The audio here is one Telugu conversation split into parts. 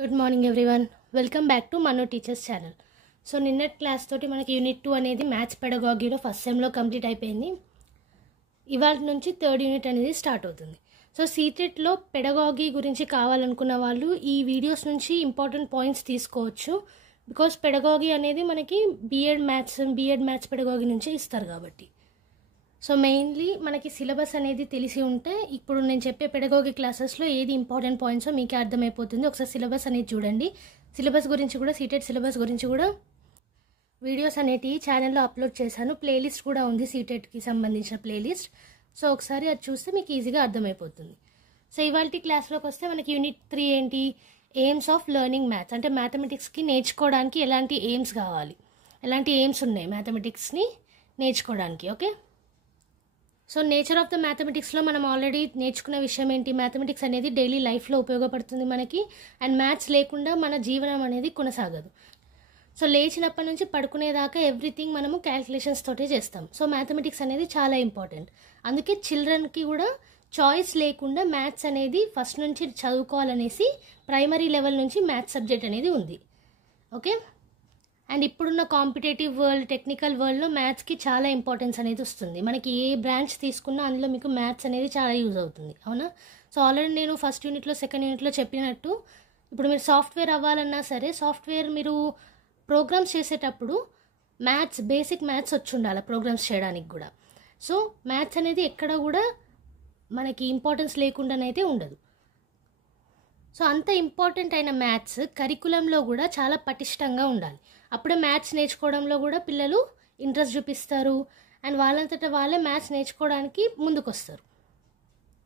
Good morning everyone, welcome back to Manu teachers channel. So నిన్నటి క్లాస్ తోటి మనకి యూనిట్ 2 అనేది మ్యాథ్స్ పెడగాగీలో ఫస్ట్ సెమ్లో కంప్లీట్ అయిపోయింది. ఇవాళ నుంచి థర్డ్ యూనిట్ అనేది స్టార్ట్ అవుతుంది. సో సీటెట్లో పెడగాగీ గురించి కావాలనుకున్న వాళ్ళు ఈ వీడియోస్ నుంచి ఇంపార్టెంట్ పాయింట్స్ తీసుకోవచ్చు. బికాస్ పెడగాగీ అనేది మనకి బీఎడ్ మ్యాథ్స్ పెడగాగీ నుంచి ఇస్తారు కాబట్టి. సో మెయిన్లీ మనకి సిలబస్ అనేది తెలిసి ఉంటే ఇప్పుడు నేను చెప్పే పెడగాగీ క్లాసెస్లో ఏది ఇంపార్టెంట్ పాయింట్సో మీకే అర్థమైపోతుంది. ఒకసారి సిలబస్ అనేది చూడండి. సిలబస్ గురించి కూడా సీటెట్ సిలబస్ గురించి కూడా వీడియోస్ అనేటివి ఛానల్లో అప్లోడ్ చేశాను. ప్లేలిస్ట్ కూడా ఉంది సీటెట్కి సంబంధించిన ప్లేలిస్ట్. సో ఒకసారి అది చూస్తే మీకు ఈజీగా అర్థమైపోతుంది. సో ఇవాళ క్లాస్లోకి వస్తే మనకి యూనిట్ 3 ఏంటి, ఎయిమ్స్ ఆఫ్ లెర్నింగ్ మ్యాథ్స్. అంటే మ్యాథమెటిక్స్కి నేర్చుకోవడానికి ఎలాంటి ఎయిమ్స్ కావాలి, ఎలాంటి ఎయిమ్స్ ఉన్నాయి మ్యాథమెటిక్స్ని నేర్చుకోవడానికి. Okay, so nature of the మ్యాథమెటిక్స్లో మనం ఆల్రెడీ నేర్చుకున్న విషయం ఏంటి, మ్యాథమెటిక్స్ అనేది డైలీ లైఫ్లో ఉపయోగపడుతుంది మనకి. అండ్ మ్యాథ్స్ లేకుండా మన జీవనం అనేది కొనసాగదు. సో లేచినప్పటి నుంచి పడుకునేదాకా ఎవ్రీథింగ్ మనము క్యాల్కులేషన్స్ తోటే చేస్తాం. సో మ్యాథమెటిక్స్ అనేది చాలా ఇంపార్టెంట్. అందుకే చిల్డ్రన్కి కూడా చాయిస్ లేకుండా మ్యాథ్స్ అనేది ఫస్ట్ నుంచి చదువుకోవాలనేసి ప్రైమరీ లెవెల్ నుంచి మ్యాథ్స్ సబ్జెక్ట్ అనేది ఉంది. ఓకే, అండ్ ఇప్పుడున్న కాంపిటేటివ్ వరల్డ్, టెక్నికల్ వరల్డ్లో మ్యాథ్స్కి చాలా ఇంపార్టెన్స్ అనేది వస్తుంది. మనకి ఏ బ్రాంచ్ తీసుకున్నా అందులో మీకు మ్యాథ్స్ అనేది చాలా యూజ్ అవుతుంది, అవునా. సో ఆల్రెడీ నేను ఫస్ట్ యూనిట్లో సెకండ్ యూనిట్లో చెప్పినట్టు ఇప్పుడు మీరు సాఫ్ట్వేర్ అవ్వాలన్నా సరే, సాఫ్ట్వేర్ మీరు ప్రోగ్రామ్స్ చేసేటప్పుడు మ్యాథ్స్, బేసిక్ మ్యాథ్స్ వచ్చి ఉండాలి ప్రోగ్రామ్స్ చేయడానికి కూడా. సో మ్యాథ్స్ అనేది ఎక్కడ కూడా మనకి ఇంపార్టెన్స్ లేకుండానైతే ఉండదు. సో అంత ఇంపార్టెంట్ అయిన మ్యాథ్స్ కరికులంలో కూడా చాలా పటిష్టంగా ఉండాలి. అప్పుడే మ్యాథ్స్ నేర్చుకోవడంలో కూడా పిల్లలు ఇంట్రెస్ట్ చూపిస్తారు అండ్ వాళ్ళంతటా వాళ్ళే మ్యాథ్స్ నేర్చుకోవడానికి ముందుకొస్తారు.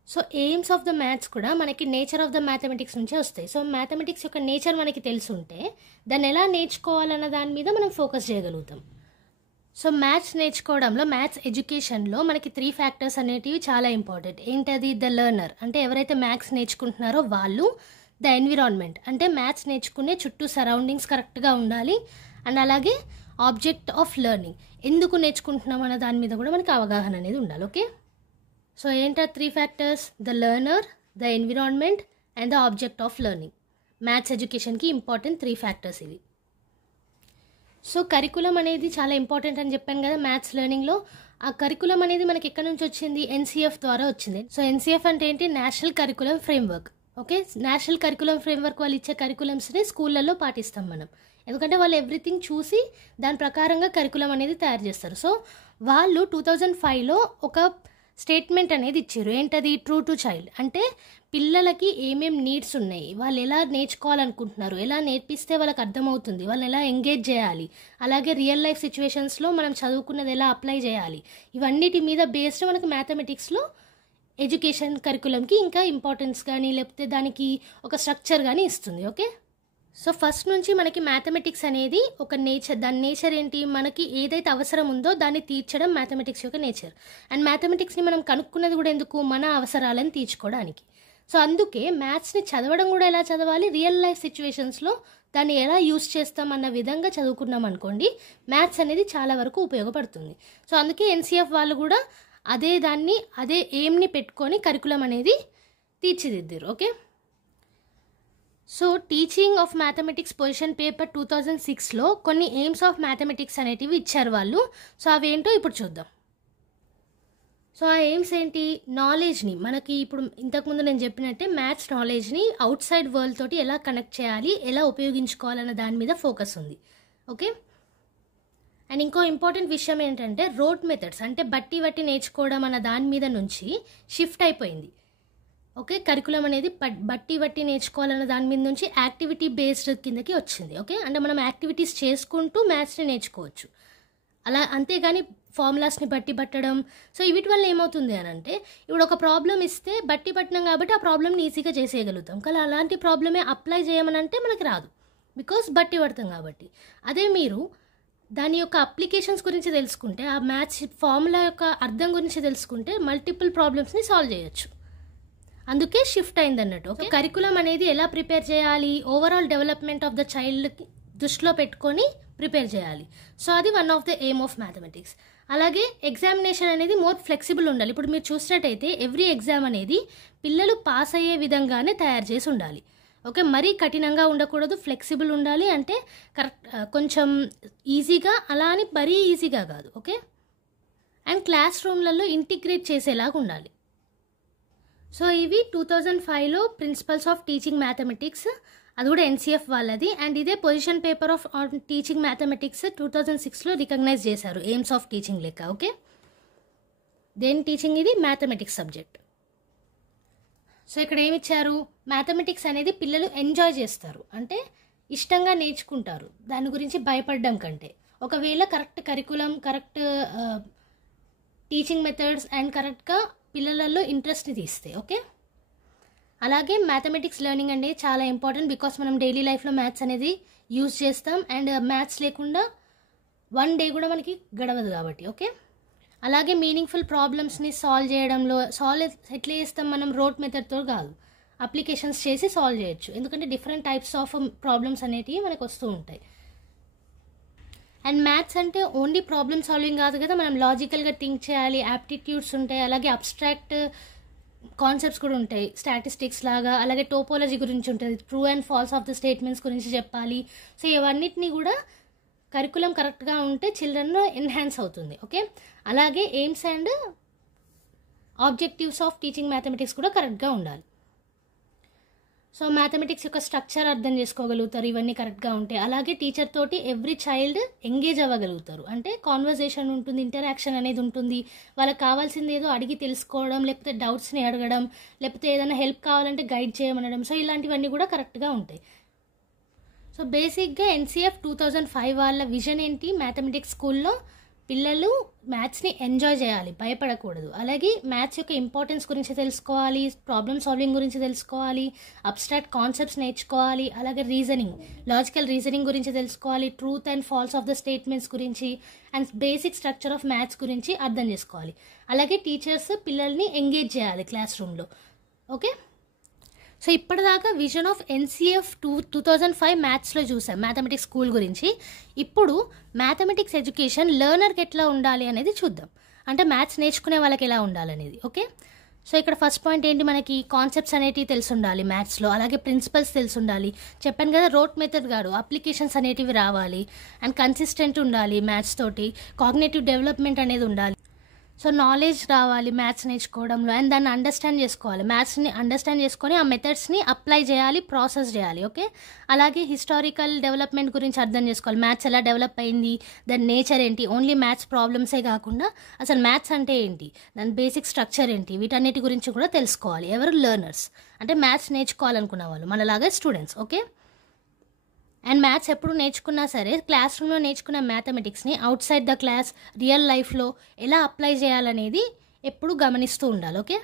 So aims of the maths కూడా మనకి నేచర్ ఆఫ్ ద మ్యాథమెటిక్స్ నుంచే వస్తాయి. సో మ్యాథమెటిక్స్ యొక్క నేచర్ మనకి తెలుసుంటే దాన్ని ఎలా నేర్చుకోవాలన్న దాని మీద మనం ఫోకస్ చేయగలుగుతాం. సో మ్యాథ్స్ నేర్చుకోవడంలో, మ్యాథ్స్ ఎడ్యుకేషన్లో మనకి 3 ఫ్యాక్టర్స్ అనేటివి చాలా ఇంపార్టెంట్. ఏంటది? ద లెర్నర్, అంటే ఎవరైతే మ్యాథ్స్ నేర్చుకుంటున్నారో వాళ్ళు. ద ఎన్విరాన్మెంట్, అంటే మ్యాథ్స్ నేర్చుకునే చుట్టూ సరౌండింగ్స్ కరెక్ట్గా ఉండాలి. అండ్ అలాగే ఆబ్జెక్ట్ ఆఫ్ లెర్నింగ్, ఎందుకు నేర్చుకుంటున్నాం అన్న దాని మీద కూడా మనకి అవగాహన అనేది ఉండాలి. ఓకే, సో ఏంటో 3 factors, the learner, the environment and the object of learning. Maths ఎడ్యుకేషన్కి ఇంపార్టెంట్ 3 ఫ్యాక్టర్స్ ఇవి. సో కరికులం అనేది చాలా ఇంపార్టెంట్ అని చెప్పాను కదా మ్యాథ్స్ లెర్నింగ్లో. ఆ కరికులం అనేది మనకి ఎక్కడి నుంచి వచ్చింది? ఎన్సీఎఫ్ ద్వారా వచ్చింది. సో ఎన్సీఎఫ్ అంటే ఏంటి? National curriculum framework. Okay, national curriculum framework వాళ్ళు ఇచ్చే కరికులమ్స్ని స్కూళ్ళల్లో పాటిస్తాం మనం. ఎందుకంటే వాళ్ళు ఎవ్రీథింగ్ చూసి దాని ప్రకారంగా కరికులం అనేది తయారు చేస్తారు. సో వాళ్ళు 2005లో ఒక స్టేట్మెంట్ అనేది ఇచ్చారు. ఏంటది? ట్రూ టు చైల్డ్, అంటే పిల్లలకి ఏమేం నీడ్స్ ఉన్నాయి, వాళ్ళు ఎలా నేర్చుకోవాలనుకుంటున్నారు, ఎలా నేర్పిస్తే వాళ్ళకి అర్థమవుతుంది, వాళ్ళని ఎలా ఎంగేజ్ చేయాలి, అలాగే రియల్ లైఫ్ సిచ్యువేషన్స్లో మనం చదువుకున్నది ఎలా అప్లై చేయాలి, ఇవన్నిటి మీద బేస్డ్ మనకి మ్యాథమెటిక్స్లో ఎడ్యుకేషన్ కరికులంకి ఇంకా ఇంపార్టెన్స్ కానీ లేకపోతే దానికి ఒక స్ట్రక్చర్ కానీ ఇస్తుంది. ఓకే, సో ఫస్ట్ నుంచి మనకి మ్యాథమెటిక్స్ అనేది ఒక నేచర్. దాని నేచర్ ఏంటి? మనకి ఏదైతే అవసరం ఉందో దాన్ని తీర్చడం మ్యాథమెటిక్స్ యొక్క నేచర్. అండ్ మ్యాథమెటిక్స్ని మనం కనుక్కున్నది కూడా ఎందుకు? మన అవసరాలను తీర్చుకోవడానికి. సో అందుకే మ్యాథ్స్ని చదవడం కూడా ఎలా చదవాలి, రియల్ లైఫ్ సిచ్యువేషన్స్లో దాన్ని ఎలా యూస్ చేస్తాం అన్న విధంగా చదువుకున్నాం అనుకోండి, మ్యాథ్స్ అనేది చాలా వరకు ఉపయోగపడుతుంది. సో అందుకే ఎన్సీఎఫ్ వాళ్ళు కూడా అదే ఎయిమ్ని పెట్టుకొని కరికులం అనేది తీర్చిదిద్దారు. Okay, so teaching of mathematics position paper 2006లో కొన్ని ఎయిమ్స్ ఆఫ్ మ్యాథమెటిక్స్ అనేటివి ఇచ్చారు వాళ్ళు. సో అవేంటో ఇప్పుడు చూద్దాం. సో ఆ ఎయిమ్స్ ఏంటి? నాలెడ్జ్ని, మనకి ఇప్పుడు ఇంతకుముందు నేను చెప్పినట్టే మ్యాథ్స్ నాలెడ్జ్ని అవుట్ సైడ్ వరల్డ్ తోటి ఎలా కనెక్ట్ చేయాలి, ఎలా ఉపయోగించుకోవాలన్న దాని మీద ఫోకస్ ఉంది. ఓకే, అండ్ ఇంకో ఇంపార్టెంట్ విషయం ఏంటంటే రోట్ మెథడ్స్, అంటే బట్టి నేర్చుకోవడం అన్న దాని మీద నుంచి షిఫ్ట్ అయిపోయింది. ఓకే, కరికులం అనేది బట్టి నేర్చుకోవాలన్న దాని మీద నుంచి యాక్టివిటీ బేస్డ్ కిందకి వచ్చింది. ఓకే, అంటే మనం యాక్టివిటీస్ చేసుకుంటూ మ్యాథ్స్ని నేర్చుకోవచ్చు అలా, అంతేగాని ఫార్ములాస్ని పట్టడం. సో వీటి వల్ల ఏమవుతుంది అని అంటే, ఇప్పుడు ఒక ప్రాబ్లం ఇస్తే పట్టినాం కాబట్టి ఆ ప్రాబ్లమ్ని ఈజీగా చేసేయగలుగుతాం. కానీ అలాంటి ప్రాబ్లమే అప్లై చేయమని అంటే మనకి రాదు, బికాస్ పడతాం కాబట్టి. అదే మీరు దాని యొక్క అప్లికేషన్స్ గురించి తెలుసుకుంటే, ఆ మ్యాథ్స్ ఫార్ములా యొక్క అర్థం గురించి తెలుసుకుంటే మల్టిపుల్ ప్రాబ్లమ్స్ని సాల్వ్ చేయొచ్చు. అందుకే షిఫ్ట్ అయింది అన్నట్టు. ఓకే, కరికులం అనేది ఎలా ప్రిపేర్ చేయాలి, ఓవరాల్ డెవలప్మెంట్ ఆఫ్ ద చైల్డ్కి దృష్టిలో పెట్టుకొని ప్రిపేర్ చేయాలి. సో అది one of the aim of mathematics. అలాగే ఎగ్జామినేషన్ అనేది మోర్ ఫ్లెక్సిబుల్ ఉండాలి. ఇప్పుడు మీరు చూసినట్టయితే ఎవ్రీ ఎగ్జామ్ అనేది పిల్లలు పాస్ అయ్యే విధంగానే తయారు చేసి ఉండాలి. ఓకే, మరీ కఠినంగా ఉండకూడదు, ఫ్లెక్సిబుల్ ఉండాలి, అంటే కరెక్ట్ కొంచెం ఈజీగా, అలా అని మరీ ఈజీగా కాదు. ఓకే, అండ్ క్లాస్ రూమ్లలో ఇంటిగ్రేట్ చేసేలాగా ఉండాలి. సో ఇవి 2005లో ప్రిన్సిపల్స్ ఆఫ్ టీచింగ్ మ్యాథమెటిక్స్, అది కూడా ఎన్సీఎఫ్ వాళ్ళది. అండ్ ఇదే position paper of teaching mathematics 2006లో రికగ్నైజ్ చేశారు ఎయిమ్స్ ఆఫ్ టీచింగ్ లెక్క. ఓకే, దేని టీచింగ్ ఇది? Mathematics subject. సో ఇక్కడ ఏమి ఇచ్చారు? మ్యాథమెటిక్స్ అనేది పిల్లలు ఎంజాయ్ చేస్తారు, అంటే ఇష్టంగా నేర్చుకుంటారు దాని గురించి భయపడడం కంటే. ఒకవేళ correct curriculum, correct teaching methods and కరెక్ట్గా పిల్లలలో ఇంట్రెస్ట్ని తీస్తే. ఓకే, అలాగే మ్యాథమెటిక్స్ లెర్నింగ్ అనేది చాలా ఇంపార్టెంట్, బికాస్ మనం డైలీ లైఫ్లో మ్యాథ్స్ అనేది యూజ్ చేస్తాం, అండ్ మ్యాథ్స్ లేకుండా వన్ డే కూడా మనకి గడవదు కాబట్టి. ఓకే, అలాగే మీనింగ్ఫుల్ ప్రాబ్లమ్స్ని సాల్వ్ చేయడంలో ఎట్లా చేస్తాం మనం? రోట్ మెథడ్తో కాదు, అప్లికేషన్స్ చేసి సాల్వ్ చేయొచ్చు, ఎందుకంటే డిఫరెంట్ టైప్స్ ఆఫ్ ప్రాబ్లమ్స్ అనేటివి మనకు వస్తూ ఉంటాయి. అండ్ మ్యాథ్స్ అంటే ఓన్లీ ప్రాబ్లమ్ సాల్వింగ్ కాదు కదా, మనం లాజికల్గా థింక్ చేయాలి, యాప్టిట్యూడ్స్ ఉంటాయి, అలాగే అబ్స్ట్రాక్ట్ కాన్సెప్ట్స్ కూడా ఉంటాయి, స్టాటిస్టిక్స్ లాగా. అలాగే టోపోలజీ గురించి ఉంటుంది, true and false of the statements గురించి చెప్పాలి. సో ఇవన్నిటిని కూడా కరికులం కరెక్ట్గా ఉంటే చిల్డ్రన్లో ఎన్హాన్స్ అవుతుంది. ఓకే, అలాగే aims and objectives of teaching mathematics కూడా కరెక్ట్గా ఉండాలి. సో మ్యాథమెటిక్స్ యొక్క స్ట్రక్చర్ అర్థం చేసుకోగలుగుతారు ఇవన్నీ కరెక్ట్గా ఉంటే. అలాగే టీచర్ తోటి ఎవ్రీ చైల్డ్ ఎంగేజ్ అవ్వగలుగుతారు, అంటే కాన్వర్జేషన్ ఉంటుంది, ఇంటరాక్షన్ అనేది ఉంటుంది. వాళ్ళకి కావాల్సింది ఏదో అడిగి తెలుసుకోవడం, లేకపోతే డౌట్స్ని అడగడం, లేకపోతే ఏదైనా హెల్ప్ కావాలంటే గైడ్ చేయమనడం. సో ఇలాంటివన్నీ కూడా కరెక్ట్గా ఉంటాయి. సో బేసిక్గా ఎన్సీఎఫ్ 2005 వాళ్ళ విజన్ ఏంటి? మ్యాథమెటిక్స్ స్కూల్లో పిల్లలు మ్యాథ్స్ని ఎంజాయ్ చేయాలి, భయపడకూడదు. అలాగే మ్యాథ్స్ యొక్క ఇంపార్టెన్స్ గురించి తెలుసుకోవాలి, ప్రాబ్లమ్ సాల్వింగ్ గురించి తెలుసుకోవాలి, అబ్స్ట్రాక్ట్ కాన్సెప్ట్స్ నేర్చుకోవాలి, అలాగే రీజనింగ్, లాజికల్ రీజనింగ్ గురించి తెలుసుకోవాలి, truth and false of the statements గురించి, and basic structure of maths గురించి అర్థం చేసుకోవాలి. అలాగే టీచర్స్ పిల్లల్ని ఎంగేజ్ చేయాలి క్లాస్ రూమ్లో. ఓకే, సో ఇప్పటిదాకా విజన్ ఆఫ్ ఎన్సీఎఫ్ 2005 మ్యాథ్స్లో చూసాం మ్యాథమెటిక్స్ స్కూల్ గురించి. ఇప్పుడు మ్యాథమెటిక్స్ ఎడ్యుకేషన్ లెర్నర్కి ఎట్లా ఉండాలి అనేది చూద్దాం, అంటే మ్యాథ్స్ నేర్చుకునే వాళ్ళకి ఎలా ఉండాలనేది. ఓకే, సో ఇక్కడ ఫస్ట్ పాయింట్ ఏంటి? మనకి కాన్సెప్ట్స్ అనేటివి తెలిసి ఉండాలి మ్యాథ్స్లో, అలాగే ప్రిన్సిపల్స్ తెలిసి ఉండాలి. చెప్పాను కదా, రోట్ మెథడ్ కాదు, అప్లికేషన్స్ అనేటివి రావాలి, అండ్ కన్సిస్టెంట్ ఉండాలి మ్యాథ్స్ తోటి, కాగ్నేటివ్ డెవలప్మెంట్ అనేది ఉండాలి. సో నాలెడ్జ్ రావాలి మ్యాథ్స్ నేర్చుకోవడంలో, అండ్ దాన్ని అండర్స్టాండ్ చేసుకోవాలి. మ్యాథ్స్ని అండర్స్టాండ్ చేసుకొని ఆ మెథడ్స్ని అప్లై చేయాలి, ప్రాసెస్ చేయాలి. ఓకే, అలాగే హిస్టారికల్ డెవలప్మెంట్ గురించి అర్థం చేసుకోవాలి, మ్యాథ్స్ ఎలా డెవలప్ అయింది, దాని నేచర్ ఏంటి, ఓన్లీ మ్యాథ్స్ ప్రాబ్లమ్సే కాకుండా అసలు మ్యాథ్స్ అంటే ఏంటి, దాని బేసిక్ స్ట్రక్చర్ ఏంటి, వీటన్నిటి గురించి కూడా తెలుసుకోవాలి. ఎవరు? లెర్నర్స్, అంటే మ్యాథ్స్ నేర్చుకోవాలనుకున్న వాళ్ళు, మనలాగా స్టూడెంట్స్. ఓకే, అండ్ మ్యాథ్స్ ఎప్పుడు నేర్చుకున్నా సరే క్లాస్ రూమ్లో నేర్చుకున్న మ్యాథమెటిక్స్ని outside the class, real లైఫ్లో ఎలా అప్లై చేయాలనేది ఎప్పుడు గమనిస్తూ ఉండాలి. ఓకే,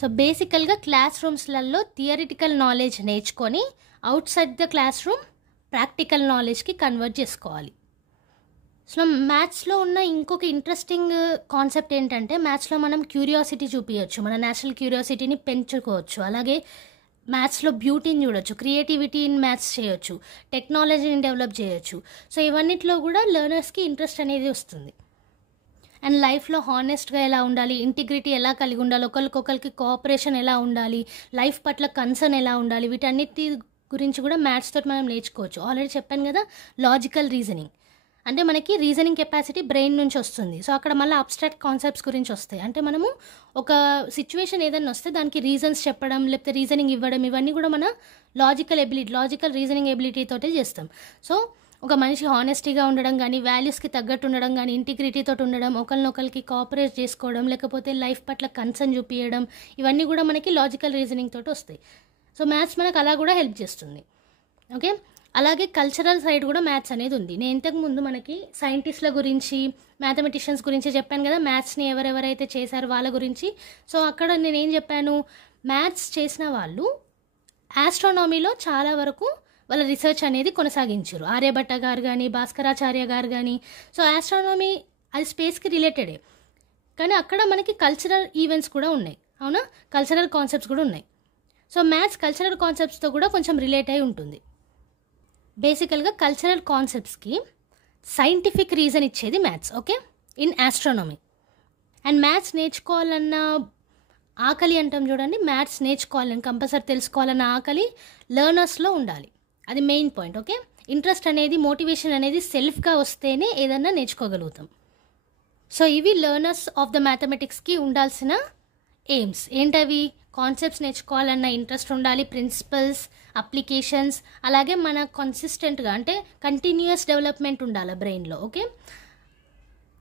సో బేసికల్గా క్లాస్ రూమ్స్లలో థియరిటికల్ నాలెడ్జ్ నేర్చుకొని outside the class room practical నాలెడ్జ్కి కన్వర్ట్ చేసుకోవాలి. సో మ్యాథ్స్లో ఉన్న ఇంకొక ఇంట్రెస్టింగ్ కాన్సెప్ట్ ఏంటంటే, మ్యాథ్స్లో మనం క్యూరియాసిటీ చూపించవచ్చు, మన నేషనల్ క్యూరియాసిటీని పెంచుకోవచ్చు. అలాగే మ్యాథ్స్లో బ్యూటీని చూడొచ్చు, క్రియేటివిటీ ఇన్ మ్యాథ్స్ చేయొచ్చు, టెక్నాలజీని డెవలప్ చేయొచ్చు. సో ఇవన్నిట్లో కూడా లెర్నర్స్కి ఇంట్రెస్ట్ అనేది వస్తుంది. అండ్ లైఫ్లో హానెస్ట్గా ఎలా ఉండాలి, ఇంటిగ్రిటీ ఎలా కలిగి ఉండాలి, ఒకరికొకరికి కోఆపరేషన్ ఎలా ఉండాలి, లైఫ్ పట్ల కన్సర్న్ ఎలా ఉండాలి, వీటన్నిటి గురించి కూడా మ్యాథ్స్ తోటి మనం నేర్చుకోవచ్చు. ఆల్రెడీ చెప్పాను కదా, లాజికల్ రీజనింగ్ అంటే మనకి రీజనింగ్ కెపాసిటీ బ్రెయిన్ నుంచి వస్తుంది. సో అక్కడ మళ్ళీ అబ్స్ట్రాక్ట్ కాన్సెప్ట్స్ గురించి వస్తాయి, అంటే మనము ఒక సిచ్యువేషన్ ఏదైనా వస్తే దానికి రీజన్స్ చెప్పడం, లేకపోతే రీజనింగ్ ఇవ్వడం, ఇవన్నీ కూడా మన లాజికల్ రీజనింగ్ ఎబిలిటీతోటే చేస్తాం. సో ఒక మనిషి హానెస్టీగా ఉండడం కానీ, వాల్యూస్కి తగ్గట్టు ఉండడం కానీ, ఇంటిగ్రిటీతో ఉండడం, ఒకరినొకరికి కోఆపరేట్ చేసుకోవడం, లేకపోతే లైఫ్ పట్ల కన్సర్న్ చూపించడం, ఇవన్నీ కూడా మనకి లాజికల్ రీజనింగ్ తోటి వస్తాయి. సో మ్యాథ్స్ మనకు అలా కూడా హెల్ప్ చేస్తుంది. ఓకే, అలాగే కల్చరల్ సైడ్ కూడా మ్యాథ్స్ అనేది ఉంది. నేను ఇంతకుముందు మనకి సైంటిస్ట్ల గురించి, మ్యాథమెటిషియన్స్ గురించి చెప్పాను కదా, మ్యాథ్స్ని ఎవరెవరైతే చేశారో వాళ్ళ గురించి. సో అక్కడ నేనేం చెప్పాను, మ్యాథ్స్ చేసిన వాళ్ళు ఆస్ట్రానమీలో చాలా వరకు వాళ్ళ రీసెర్చ్ అనేది కొనసాగించారు. ఆర్యభట్ట గారు కానీ, భాస్కరాచార్య గారు కానీ. సో ఆస్ట్రానమీ అది స్పేస్కి రిలేటెడే, కానీ అక్కడ మనకి కల్చరల్ ఈవెంట్స్ కూడా ఉన్నాయి, అవునా, కల్చరల్ కాన్సెప్ట్స్ కూడా ఉన్నాయి. సో మ్యాథ్స్ కల్చరల్ కాన్సెప్ట్స్తో కూడా కొంచెం రిలేట్ అయి ఉంటుంది. బేసికల్గా కల్చరల్ కాన్సెప్ట్స్కి సైంటిఫిక్ రీజన్ ఇచ్చేది maths. Okay, in astronomy. And maths నేర్చుకోవాలన్న ఆకలి అంటాం చూడండి, మ్యాథ్స్ నేర్చుకోవాలని కంపల్సరీ తెలుసుకోవాలన్న ఆకలి లెర్నర్స్లో ఉండాలి. అది మెయిన్ పాయింట్. ఓకే, ఇంట్రెస్ట్ అనేది, మోటివేషన్ అనేది సెల్ఫ్గా వస్తేనే ఏదన్నా నేర్చుకోగలుగుతాం. సో ఇవి లెర్నర్స్ ఆఫ్ ద మ్యాథమెటిక్స్కి ఉండాల్సిన ఎయిమ్స్. ఏంటవి? కాన్సెప్ట్స్ నేర్చుకోవాలన్న ఇంట్రెస్ట్ ఉండాలి, ప్రిన్సిపల్స్, అప్లికేషన్స్, అలాగే మన కన్సిస్టెంట్గా అంటే కంటిన్యూయస్ డెవలప్మెంట్ ఉండాలి బ్రెయిన్లో. ఓకే,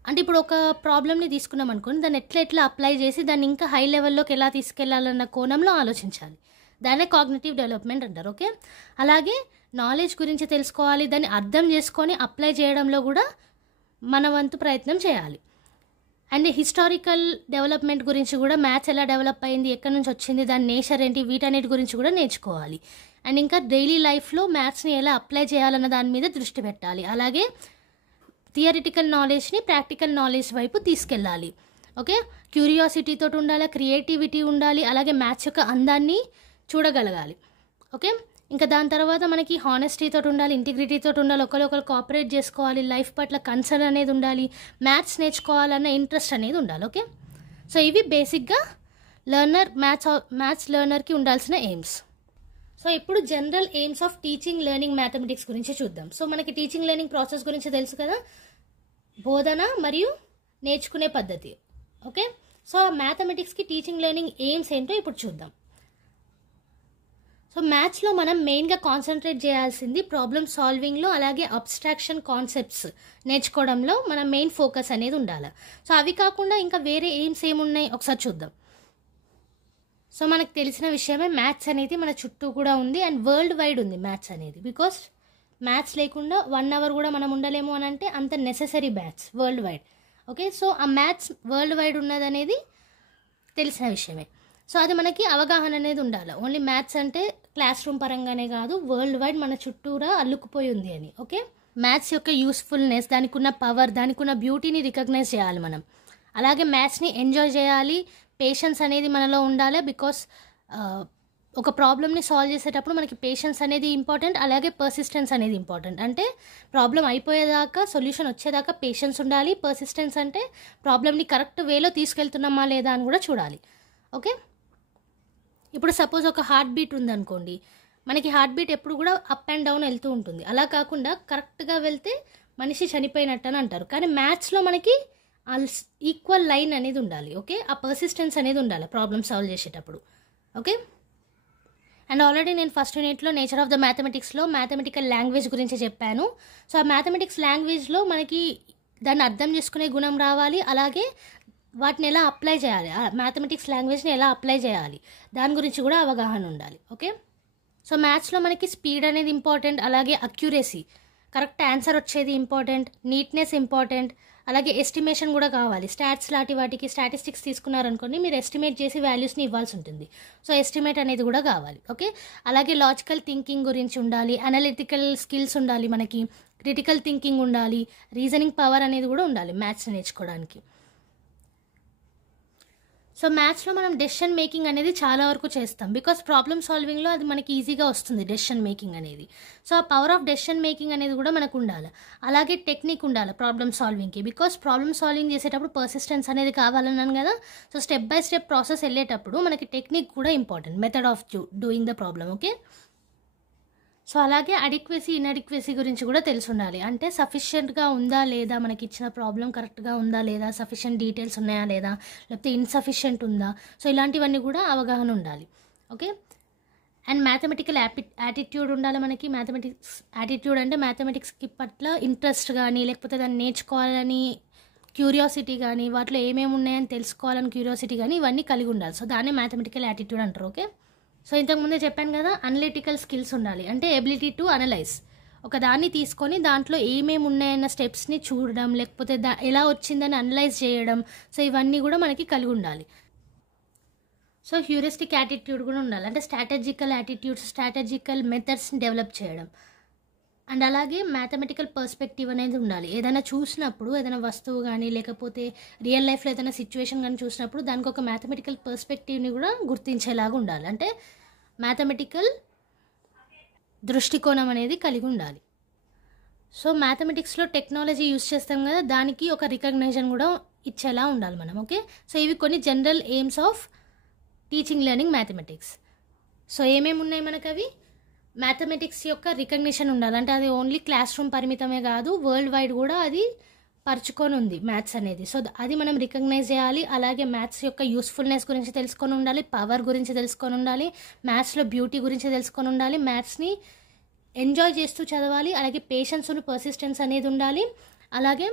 అంటే ఇప్పుడు ఒక ప్రాబ్లమ్ని తీసుకున్నాం అనుకోండి, దాన్ని ఎట్లా అప్లై చేసి దాన్ని ఇంకా హై లెవెల్లోకి ఎలా తీసుకెళ్లాలన్న కోణంలో ఆలోచించాలి. దాన్నే కాగ్నిటివ్ డెవలప్మెంట్ అంటారు. ఓకే, అలాగే నాలెడ్జ్ గురించి తెలుసుకోవాలి, దాన్ని అర్థం చేసుకొని అప్లై చేయడంలో కూడా మన వంతు ప్రయత్నం చేయాలి. అండ్ హిస్టారికల్ డెవలప్మెంట్ గురించి కూడా, మ్యాథ్స్ ఎలా డెవలప్ అయింది, ఎక్కడి నుంచి వచ్చింది, దాని నేచర్ ఏంటి, వీటన్నిటి గురించి కూడా నేర్చుకోవాలి. అండ్ ఇంకా డైలీ లైఫ్లో మ్యాథ్స్ని ఎలా అప్లై చేయాలన్న దాని మీద దృష్టి పెట్టాలి. అలాగే థియరిటికల్ నాలెడ్జ్ని ప్రాక్టికల్ నాలెడ్జ్ వైపు తీసుకెళ్ళాలి. ఓకే, క్యూరియాసిటీతో ఉండాలి, క్రియేటివిటీ ఉండాలి, అలాగే మ్యాథ్స్ యొక్క అందాన్ని చూడగలగాలి. ఓకే, ఇంకా దాని తర్వాత మనకి హానెస్టీతో ఉండాలి, ఇంటిగ్రిటీతో ఉండాలి, ఒకరు కోఆపరేట్ చేసుకోవాలి, లైఫ్ పట్ల కన్సర్న్ అనేది ఉండాలి, మ్యాథ్స్ నేర్చుకోవాలన్న ఇంట్రెస్ట్ అనేది ఉండాలి. ఓకే, సో ఇవి బేసిక్గా మ్యాథ్స్ లెర్నర్కి ఉండాల్సిన ఎయిమ్స్. సో ఇప్పుడు general AIIMS of teaching learning mathematics గురించి చూద్దాం. సో మనకి టీచింగ్ లెర్నింగ్ ప్రాసెస్ గురించి తెలుసు కదా, బోధన మరియు నేర్చుకునే పద్ధతి. ఓకే, సో మ్యాథమెటిక్స్కి టీచింగ్ లెర్నింగ్ ఎయిమ్స్ ఏంటో ఇప్పుడు చూద్దాం. సో మ్యాథ్స్లో మనం మెయిన్గా కాన్సన్ట్రేట్ చేయాల్సింది ప్రాబ్లమ్ సాల్వింగ్లో, అలాగే అబ్స్ట్రాక్షన్ కాన్సెప్ట్స్ నేర్చుకోవడంలో మన మెయిన్ ఫోకస్ అనేది ఉండాలి. సో అవి కాకుండా ఇంకా వేరే ఎయిమ్స్ ఏమున్నాయి ఒకసారి చూద్దాం. సో మనకు తెలిసిన విషయమే, మ్యాథ్స్ అనేది మన చుట్టూ కూడా ఉంది అండ్ వరల్డ్ వైడ్ ఉంది మ్యాథ్స్ అనేది. బికాస్ మ్యాథ్స్ లేకుండా 1 hour కూడా మనం ఉండలేము అని అంటే అంత necessary maths world wide. Okay, so ఆ మ్యాథ్స్ వరల్డ్ వైడ్ ఉన్నదనేది తెలిసిన విషయమే. సో అది మనకి అవగాహన అనేది ఉండాలి. ఓన్లీ మ్యాథ్స్ అంటే క్లాస్ రూమ్ పరంగానే కాదు, వరల్డ్ వైడ్ మన చుట్టూరా అల్లుకుపోయి ఉంది అని. ఓకే, మ్యాథ్స్ యొక్క యూస్ఫుల్నెస్, దానికి ఉన్న పవర్, దానికి ఉన్న బ్యూటీని రికగ్నైజ్ చేయాలి మనం. అలాగే మ్యాథ్స్ని ఎంజాయ్ చేయాలి, పేషెన్స్ అనేది మనలో ఉండాలి. బికాస్ ఒక ప్రాబ్లమ్ని సాల్వ్ చేసేటప్పుడు మనకి పేషెన్స్ అనేది ఇంపార్టెంట్, అలాగే పర్సిస్టెన్స్ అనేది ఇంపార్టెంట్. అంటే ప్రాబ్లం అయిపోయేదాకా, సొల్యూషన్ వచ్చేదాకా పేషెన్స్ ఉండాలి. పర్సిస్టెన్స్ అంటే ప్రాబ్లమ్ని కరెక్ట్ వేలో తీసుకెళ్తున్నామా లేదా అని కూడా చూడాలి. ఓకే, ఇప్పుడు సపోజ్ ఒక హార్ట్ బీట్ ఉందనుకోండి, మనకి హార్ట్ బీట్ ఎప్పుడు కూడా అప్ అండ్ డౌన్ వెళ్తూ ఉంటుంది. అలా కాకుండా కరెక్ట్గా వెళ్తే మనిషి చనిపోయినట్టు అని అంటారు. కానీ మ్యాథ్స్లో మనకి ఈక్వల్ లైన్ అనేది ఉండాలి. ఓకే, ఆ పర్సిస్టెన్స్ అనేది ఉండాలి ప్రాబ్లమ్ సాల్వ్ చేసేటప్పుడు. ఓకే, అండ్ ఆల్రెడీ నేను ఫస్ట్ యూనిట్లో నేచర్ ఆఫ్ ద మ్యాథమెటిక్స్లో మ్యాథమెటికల్ లాంగ్వేజ్ గురించి చెప్పాను. సో ఆ మ్యాథమెటిక్స్ లాంగ్వేజ్లో మనకి దాన్ని అర్థం చేసుకునే గుణం రావాలి, అలాగే వాటిని ఎలా అప్లై చేయాలి, మ్యాథమెటిక్స్ లాంగ్వేజ్ని ఎలా అప్లై చేయాలి దాని గురించి కూడా అవగాహన ఉండాలి. ఓకే, సో మ్యాథ్స్లో మనకి స్పీడ్ అనేది ఇంపార్టెంట్, అలాగే అక్యురసీ, కరెక్ట్ ఆన్సర్ వచ్చేది ఇంపార్టెంట్, నీట్నెస్ ఇంపార్టెంట్, అలాగే ఎస్టిమేషన్ కూడా కావాలి. స్టాట్స్ లాంటి వాటికి స్టాటిస్టిక్స్ తీసుకున్నారనుకోండి, మీరు ఎస్టిమేట్ చేసి వాల్యూస్ని ఇవ్వాల్సి ఉంటుంది. సో ఎస్టిమేట్ అనేది కూడా కావాలి. ఓకే, అలాగే లాజికల్ థింకింగ్ గురించి ఉండాలి, అనలిటికల్ స్కిల్స్ ఉండాలి, మనకి క్రిటికల్ థింకింగ్ ఉండాలి, రీజనింగ్ పవర్ అనేది కూడా ఉండాలి మ్యాథ్స్ నేర్చుకోవడానికి. సో మ్యాథ్స్లో మనం డెసిషన్ మేకింగ్ అనేది చాలా వరకు చేస్తాం. బికాస్ ప్రాబ్లమ్ సాల్వింగ్లో అది మనకి ఈజీగా వస్తుంది డెసిషన్ మేకింగ్ అనేది. సో ఆ పవర్ ఆఫ్ డెసిషన్ మేకింగ్ అనేది కూడా మనకు ఉండాలి. అలాగే టెక్నిక్ ఉండాలి ప్రాబ్లమ్ సాల్వింగ్కి. బికాస్ ప్రాబ్లమ్ సాల్వింగ్ చేసేటప్పుడు పర్సిస్టెన్స్ అనేది కావాలన్నాను కదా. So step by step process వెళ్ళేటప్పుడు మనకి టెక్నిక్ కూడా important, method of doing the problem. Okay, so అలాగే అడిక్వసీ, ఇన్అడిక్వసీ గురించి కూడా తెలిసి ఉండాలి. అంటే సఫిషియెంట్గా ఉందా లేదా, మనకి ఇచ్చిన ప్రాబ్లం కరెక్ట్గా ఉందా లేదా, సఫిషియెంట్ డీటెయిల్స్ ఉన్నాయా లేదా, లేకపోతే ఇన్సఫిషియెంట్ ఉందా. సో ఇలాంటివన్నీ కూడా అవగాహన ఉండాలి. ఓకే, అండ్ మ్యాథమెటికల్ యాటిట్యూడ్ ఉండాలి మనకి. మ్యాథమెటిక్స్ యాటిట్యూడ్ అంటే మ్యాథమెటిక్స్కి పట్ల ఇంట్రెస్ట్ కానీ, లేకపోతే దాన్ని నేర్చుకోవాలని క్యూరియాసిటీ కానీ, వాటిలో ఏమేమి ఉన్నాయని తెలుసుకోవాలని క్యూరియాసిటీ కానీ, ఇవన్నీ కలిగి ఉండాలి. సో దాన్నే మ్యాథమెటికల్ యాటిట్యూడ్ అంటారు. ఓకే, సో ఇంతకుముందే చెప్పాను కదా, అనలిటికల్ స్కిల్స్ ఉండాలి. అంటే ఎబిలిటీ టు అనలైజ్, ఒక దాన్ని తీసుకొని దాంట్లో ఏమేమి ఉన్నాయన్న స్టెప్స్ని చూడడం, లేకపోతే ఎలా వచ్చిందని అనలైజ్ చేయడం. సో ఇవన్నీ కూడా మనకి కలిగి ఉండాలి. సో హ్యూరిస్టిక్ యాటిట్యూడ్ కూడా ఉండాలి. అంటే స్ట్రాటజికల్ యాటిట్యూడ్స్, స్ట్రాటజికల్ మెథడ్స్ని డెవలప్ చేయడం. అండ్ అలాగే మ్యాథమెటికల్ పర్స్పెక్టివ్ అనేది ఉండాలి. ఏదైనా చూసినప్పుడు, ఏదైనా వస్తువు కానీ, లేకపోతే రియల్ లైఫ్లో ఏదైనా సిచ్యువేషన్ కానీ చూసినప్పుడు దానికి ఒక మ్యాథమెటికల్ పర్స్పెక్టివ్ని కూడా గుర్తించేలాగా ఉండాలి. అంటే మ్యాథమెటికల్ దృష్టికోణం అనేది కలిగి ఉండాలి. సో మ్యాథమెటిక్స్లో టెక్నాలజీ యూస్ చేస్తాం కదా, దానికి ఒక రికగ్నైజేషన్ కూడా ఇచ్చేలా ఉండాలి మనం. ఓకే, సో ఇవి కొన్ని general AIIMS of teaching learning mathematics. So ఏమేమి ఉన్నాయి మనకు అవి? మ్యాథమెటిక్స్ యొక్క రికగ్నిషన్ ఉండాలి, అంటే అది ఓన్లీ క్లాస్ రూమ్ పరిమితమే కాదు, వరల్డ్ వైడ్ కూడా అది పరుచుకొని ఉంది మ్యాథ్స్ అనేది. సో అది మనం రికగ్నైజ్ చేయాలి. అలాగే మ్యాథ్స్ యొక్క యూస్ఫుల్నెస్ గురించి తెలుసుకొని ఉండాలి, పవర్ గురించి తెలుసుకొని ఉండాలి, మ్యాథ్స్లో బ్యూటీ గురించి తెలుసుకొని ఉండాలి, మ్యాథ్స్ని ఎంజాయ్ చేస్తూ చదవాలి, అలాగే పేషెన్స్ పర్సిస్టెన్స్ అనేది ఉండాలి. అలాగే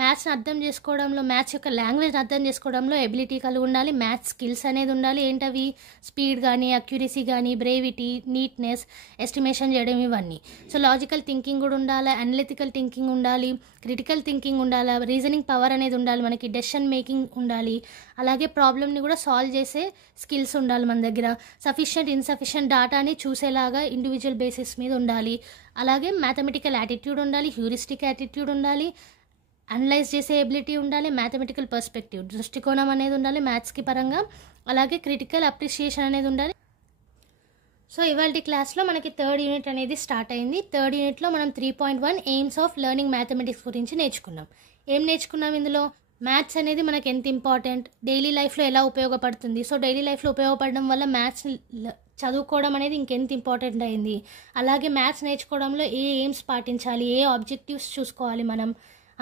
మ్యాథ్స్ని అర్థం చేసుకోవడంలో, మ్యాథ్స్ యొక్క లాంగ్వేజ్ని అర్థం చేసుకోవడంలో ఎబిలిటీ కలిగి ఉండాలి. మ్యాథ్స్ స్కిల్స్ అనేది ఉండాలి. ఏంటవి? స్పీడ్ కానీ, అక్యురసీ కానీ, బ్రేవిటీ, నీట్నెస్, ఎస్టిమేషన్ చేయడం, ఇవన్నీ. సో లాజికల్ థింకింగ్ కూడా ఉండాలి, అనలిటికల్ థింకింగ్ ఉండాలి, క్రిటికల్ థింకింగ్ ఉండాలి, రీజనింగ్ పవర్ అనేది ఉండాలి, మనకి డెసిషన్ మేకింగ్ ఉండాలి. అలాగే ప్రాబ్లమ్ని కూడా సాల్వ్ చేసే స్కిల్స్ ఉండాలి మన దగ్గర. సఫిషియంట్ ఇన్సఫిషియంట్ డాటాని చూసేలాగా ఇండివిజువల్ బేసిస్ మీద ఉండాలి. అలాగే మ్యాథమెటికల్ యాటిట్యూడ్ ఉండాలి, హ్యూరిస్టిక్ యాటిట్యూడ్ ఉండాలి, అనలైజ్ చేసే ఎబిలిటీ ఉండాలి, మ్యాథమెటికల్ పర్స్పెక్టివ్ దృష్టికోణం అనేది ఉండాలి మ్యాథ్స్కి పరంగా. అలాగే క్రిటికల్ అప్రిషియేషన్ అనేది ఉండాలి. సో ఇవాళ క్లాస్లో మనకి 3rd యూనిట్ అనేది స్టార్ట్ అయింది. 3rd యూనిట్లో మనం 3.1 ఎయిమ్స్ ఆఫ్ లెర్నింగ్ మ్యాథమెటిక్స్ గురించి నేర్చుకున్నాం. ఏం నేర్చుకున్నాం ఇందులో? మ్యాథ్స్ అనేది మనకి ఎంత ఇంపార్టెంట్, డైలీ లైఫ్లో ఎలా ఉపయోగపడుతుంది, సో డైలీ లైఫ్లో ఉపయోగపడడం వల్ల మ్యాథ్స్ చదువుకోవడం అనేది ఇంకెంత ఇంపార్టెంట్ అయింది, అలాగే మ్యాథ్స్ నేర్చుకోవడంలో ఏ ఎయిమ్స్ పాటించాలి, ఏ ఆబ్జెక్టివ్స్ చూసుకోవాలి మనం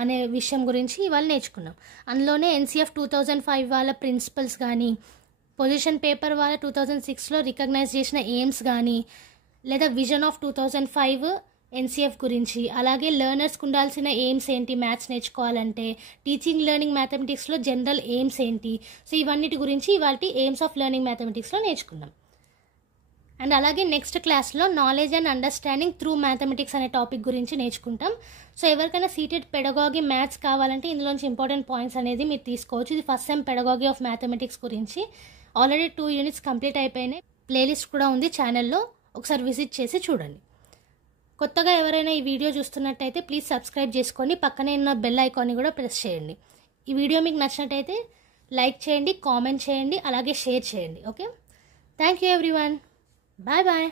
అనే విషయం గురించి ఇవాళ నేర్చుకున్నాం. అందులోనే NCF 2005 వాళ్ళ ప్రిన్సిపల్స్ కానీ, పొజిషన్ పేపర్ వాళ్ళ 2006లో రికగ్నైజ్ చేసిన ఎయిమ్స్ కానీ, లేదా విజన్ ఆఫ్ 2005 NCF గురించి, అలాగే లెర్నర్స్కి ఉండాల్సిన ఎయిమ్స్ ఏంటి మ్యాథ్స్ నేర్చుకోవాలంటే, టీచింగ్ లెర్నింగ్ మ్యాథమెటిక్స్లో జనరల్ ఎయిమ్స్ ఏంటి, సో ఇవన్నిటి గురించి ఇవాళ ఎయిమ్స్ ఆఫ్ లెర్నింగ్ మ్యాథమెటిక్స్లో నేర్చుకున్నాం. అండ్ అలాగే నెక్స్ట్ క్లాస్లో knowledge and understanding through mathematics అనే టాపిక్ గురించి నేర్చుకుంటాం. సో ఎవరికైనా సీటెడ్ పెడగాగి మ్యాథ్స్ కావాలంటే ఇందులోంచి ఇంపార్టెంట్ పాయింట్స్ అనేది మీరు తీసుకోవచ్చు. ఇది first time pedagogy of mathematics గురించి. ఆల్రెడీ 2 యూనిట్స్ కంప్లీట్ అయిపోయినాయి. ప్లేలిస్ట్ కూడా ఉంది ఛానల్లో, ఒకసారి విజిట్ చేసి చూడండి. కొత్తగా ఎవరైనా ఈ వీడియో చూస్తున్నట్టయితే ప్లీజ్ సబ్స్క్రైబ్ చేసుకొని పక్కనే ఉన్న బెల్ ఐకాన్ని కూడా ప్రెస్ చేయండి. ఈ వీడియో మీకు నచ్చినట్టయితే లైక్ చేయండి, కామెంట్ చేయండి, అలాగే షేర్ చేయండి. Okay, thank you everyone. Bye bye.